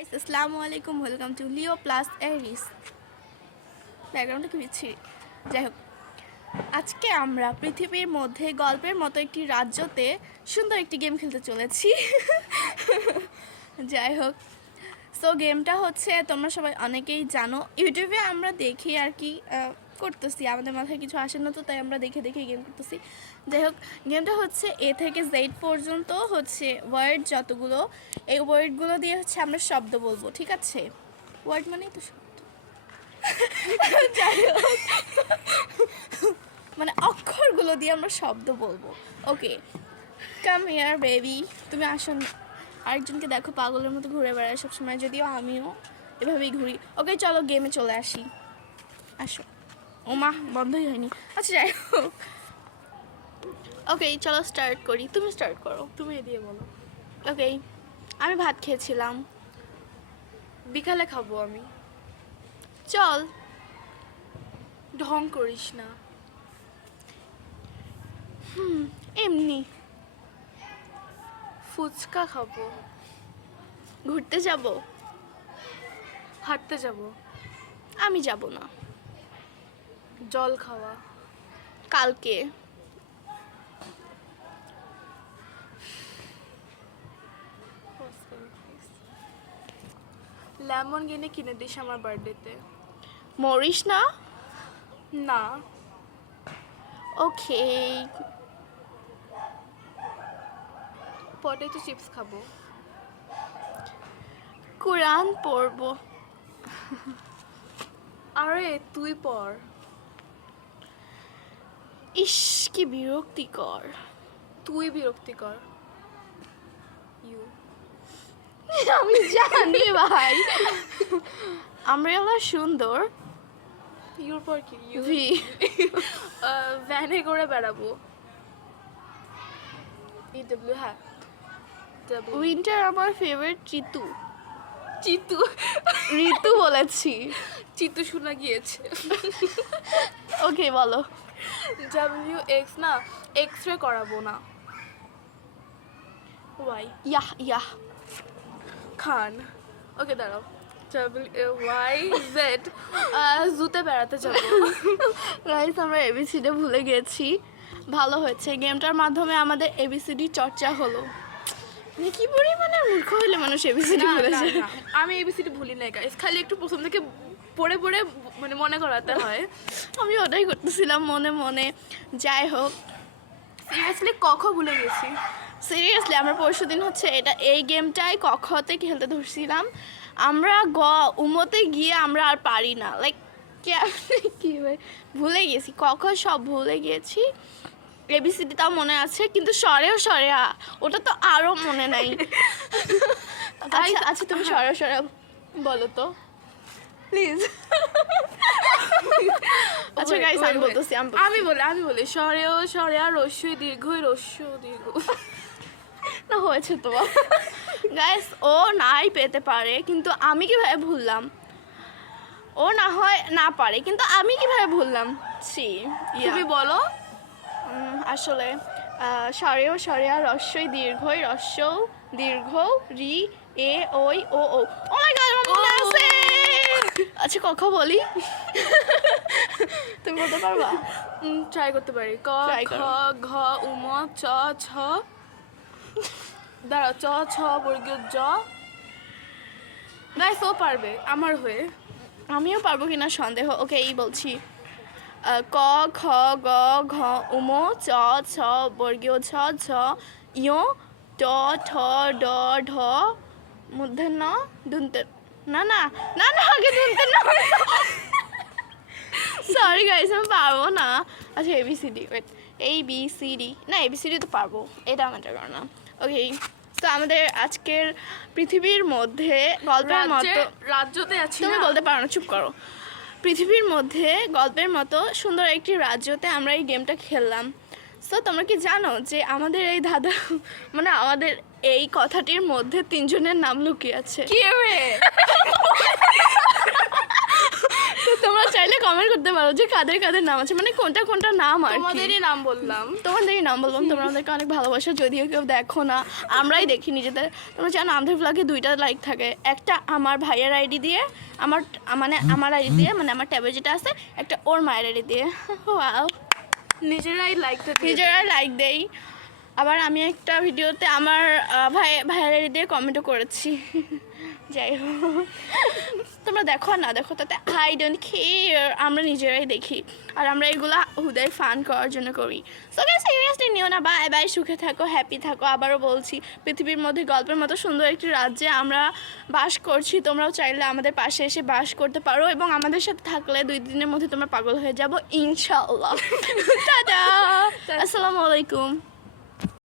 Guys আসসালামু আলাইকুম, welcome to Leo plus এরিস। ব্যাকগ্রাউন্ডটা কি বিচ্ছিরি। যাই হোক, আজকে আমরা পৃথিবীর মধ্যে গল্পের মতো একটি রাজ্যতে সুন্দর একটি গেম খেলতে চলেছি। যাই হোক, সো গেমটা হচ্ছে তোমরা সবাই অনেকেই জানো, ইউটিউবে আমরা দেখি আর কি করতেছি, আমাদের মাথায় কিছু আসে না, তো তাই আমরা দেখে দেখে গেম করতেছি। যাই হোক, গেমটা হচ্ছে এ থেকে জেড পর্যন্ত হচ্ছে ওয়ার্ড যতগুলো, এই ওয়ার্ডগুলো দিয়ে হচ্ছে আমরা শব্দ বলবো, ঠিক আছে? ওয়ার্ড মানেই তো শব্দ। যাই হোক, মানে অক্ষরগুলো দিয়ে আমরা শব্দ বলবো। ওকে, কাম হিয়ার বেবি, তুমি আসো। আরেকজনকে দেখো পাগলের মতো ঘুরে বেড়ায় সবসময়, যদিও আমিও এভাবেই ঘুরি। ওকে চলো গেমে চলে আসি, আসো। ও মা, বন্ধই হয়নি। আচ্ছা যাই হোক, ওকে চলো স্টার্ট করি। তুমি স্টার্ট করো, তুমি দিয়ে বলো। ওকে। আমি ভাত খেয়েছিলাম। বিকালে খাবো আমি। চল। ঢং করিস না। এমনি। ফুচকা খাবো। ঘুরতে যাব। হাঁটতে যাব। আমি যাব না। জল খাওয়া। কালকে। লেমন গিনে কিনে দিস আমার বার্থডেতে। মরিস না। না। ওকে। পটেটো চিপস খাবো। কোরআন পড়ব। আরে তুই পড়। ইস কি বিরক্তিকর। তুই বিরক্তিকর। ইউ। আমি জানি ভাই, আমরেলা সুন্দর। ইউর পর কি? ইউ। ভি। ভ্যানে করে বেড়াবো। ইডব্লিউ হ্যাঁ। উইন্টার আমার ফেভারিট ঋতু। চিতু। ঋতু বলেছি। চিতু শোনা গিয়েছে। ওকে বলো। WX না, এক্স-রে করাবো না। ওয়াই। Yeah yeah. খান। ওকে দাঁড়াও। WYZ জুতে বেড়াতে যাবো। গাইস আমরা এবিসিডি ভুলে গেছি। ভালো হয়েছে, গেমটার মাধ্যমে আমাদের এবিসিডি চর্চা হলো। মানে কি পরিমাণে মূর্খ হলে মানুষ এবিসিডি না, ভুলে না, যায়। না, আমি এবিসিডি ভুলি নাই গাইস, খালি একটু প্রথম থেকে পড়ে পড়ে মানে মনে করাতে হয়। আমি ওটাই করতেছিলাম মনে মনে। যাই হোক, সিরিয়াসলি কখন ভুলে গেছি। সিরিয়াসলি আমরা পরশুদিন হচ্ছে এই গেমটাই কখতে খেলতে ধরছিলাম। আমরা উমতে গিয়ে আমরা আর পারি না, লাইক কি ভুলে গেছি, কখন সব ভুলে গিয়েছি। এবিসিডি তাও মনে আছে, কিন্তু সরেও সরে ওটা তো আরও মনে নাই। আচ্ছা আচ্ছা, তুমি সরে সরে বলো তো প্লিজ। আচ্ছা গাইস আমি বলতেছি, আমি বলি সরেও সরে আর রস্যই দীর্ঘই রস্য দীর্ঘ। না হয়েছে তো গাইস, ও নাই পেতে পারে, কিন্তু আমি কিভাবে ভুললাম? ও না হয় না পারে, কিন্তু আমি কিভাবে ভুললাম? তুমি বলো। আসলে সরেও সরেয়া রস্যই দীর্ঘই রস্য দীর্ঘ রি এ ওই ও ও। ও মাই গড, আমার মনে আছে। আচ্ছা কখন বলি? তুমি বলতে পারবা? ট্রাই করতে পারি। ক Try খ করো। ঘ উম চ ছ। দাঁড়াও, চ ছ বর্গীয় জ। গাইস ও পারবে আমার হয়ে। আমিও পারবো কিনা সন্দেহ। ওকে এই বলছি, ক খ গ ঘ উম চ ছ বর্গীয় ছ ঝ ইয় ট ঠ ড ঢ মূর্ধন্য দুনতে না না না না আগে দুনতে না। সরি গাইস, আমি পারবো না। আচ্ছা এবিসিডি, ওয়েট, ABCD না, ABCD তো পারবো, এটা ম্যাটার করে না। ওকে, তো আমাদের আজকের পৃথিবীর মধ্যে গল্পের মতো রাজ্যতে আছি তুমি না। বলতে পারো না, চুপ করো। পৃথিবীর মধ্যে গল্পের মতো সুন্দর একটি রাজ্যতে আমরা এই গেমটা খেললাম। সো তোমরা কি জানো যে আমাদের এই দাদা মানে আমাদের এই কথাটির মধ্যে 3 জনের নাম লুকিয়ে আছে? কি রে? তো তোমরা চাইলে কমেন্ট করতে পারো যে কাদের কাদের নাম আছে, মানে কোনটা কোনটা নাম আর কি। তোমাদেরই নাম বললাম। তোমাদেরই নাম বললাম, তোমরা আমাদেরকে অনেক ভালোবাসো, যদিও কেউ দেখো না, আমরাই দেখি নিজেদের। তোমরা জানো আমাদের ব্লগে 2টা লাইক থাকে, একটা আমার ভাইয়ের আইডি দিয়ে, আমার আইডি দিয়ে, মানে আমার ট্যাবে যেটা আছে, একটা ওর মায়ের আইডি দিয়ে। ওয়াও, নিজেরাই লাইকটা নিজেরা লাইক দেই। আবার আমি একটা ভিডিওতে আমার ভাইয়ের আইডি দিয়ে কমেন্টও করেছি। যাই হোক, তোমরা দেখো আর না দেখো তাতে আই ডোন্ট কেয়ার, আমরা নিজেরাই দেখি, আর আমরা এগুলা হুদাই ফান করার জন্য করি। সো গাইস সিরিয়াসলি নিও না, বাই বাই, সুখে থাকো, হ্যাপি থাকো। আবারও বলছি, পৃথিবীর মধ্যে গল্পের মতো সুন্দর একটি রাজ্যে আমরা বাস করছি, তোমরাও চাইলে আমাদের পাশে এসে বাস করতে পারো, এবং আমাদের সাথে থাকলে 2 দিনের মধ্যে তোমরা পাগল হয়ে যাবো ইনশাআল্লাহ। টাটা, আসসালামু আলাইকুম।